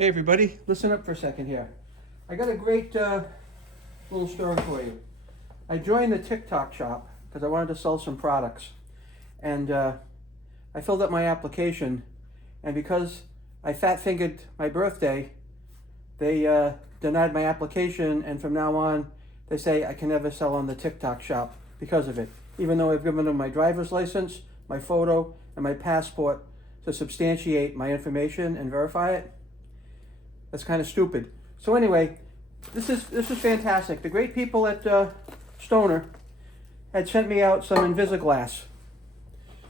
Hey everybody, listen up for a second here. I got a great little story for you. I joined the TikTok shop because I wanted to sell some products. And I filled up my application, and because I fat-fingered my birthday, they denied my application, and from now on they say I can never sell on the TikTok shop because of it. Even though I've given them my driver's license, my photo, and my passport to substantiate my information and verify it. That's kind of stupid. So anyway, this is fantastic. The great people at Stoner had sent me out some Invisiglass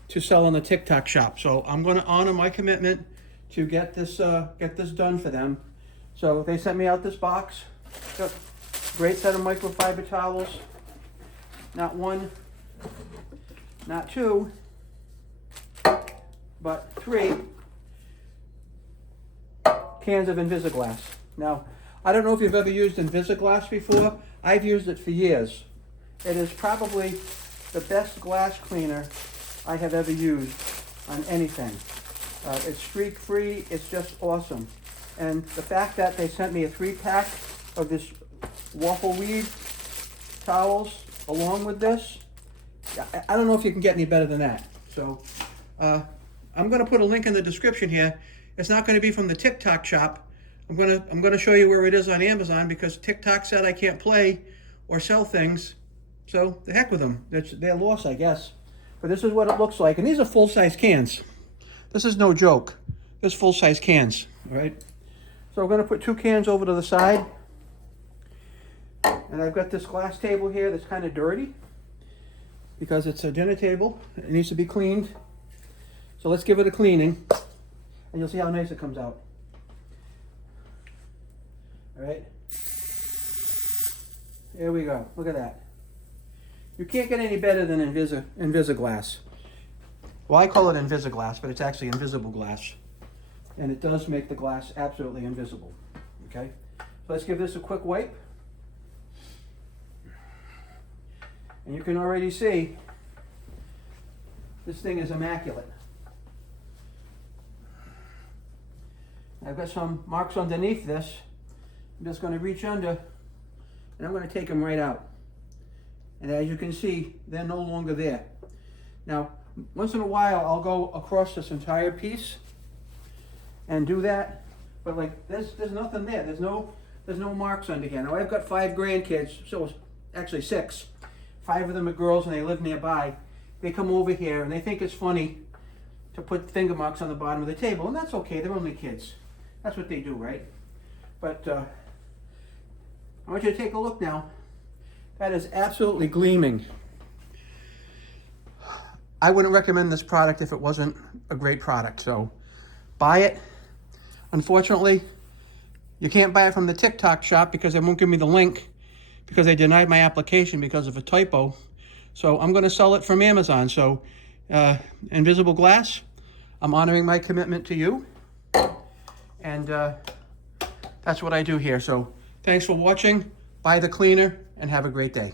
to sell in the TikTok shop. So I'm going to honor my commitment to get this done for them. So they sent me out this box. Got a great set of microfiber towels. Not one, not two, but 3 cans of Invisiglass. Now, I don't know if you've ever used Invisiglass before. I've used it for years. It is probably the best glass cleaner I have ever used on anything. It's streak free, it's just awesome. And the fact that they sent me a 3-pack of this waffle weed towels along with this, I don't know if you can get any better than that. So I'm going to put a link in the description here. It's not going to be from the TikTok shop. I'm going to show you where it is on Amazon because TikTok said I can't play or sell things. So the heck with them. It's their loss, I guess. But this is what it looks like. And these are full-size cans. This is no joke. This is full-size cans, all right? So I'm going to put 2 cans over to the side. And I've got this glass table here that's kind of dirty because it's a dinner table. It needs to be cleaned. So let's give it a cleaning. And you'll see how nice it comes out. All right. There we go. Look at that. You can't get any better than Invisiglass. Well, I call it Invisiglass, but it's actually invisible glass. And it does make the glass absolutely invisible. Okay. So let's give this a quick wipe. And you can already see this thing is immaculate. I've got some marks underneath this. I'm just going to reach under and I'm going to take them right out. And as you can see, they're no longer there. Now, once in a while, I'll go across this entire piece and do that. But like, there's nothing there. There's no marks under here. Now, I've got 5 grandkids, so actually 6. 5 of them are girls and they live nearby. They come over here and they think it's funny to put finger marks on the bottom of the table. And that's okay, they're only kids. That's what they do, right? But I want you to take a look now. That is absolutely gleaming. I wouldn't recommend this product if it wasn't a great product. So buy it. Unfortunately, you can't buy it from the TikTok shop because they won't give me the link because they denied my application because of a typo. So I'm going to sell it from Amazon. So Invisible Glass, I'm honoring my commitment to you. And that's what I do here. So thanks for watching. Buy the cleaner and have a great day.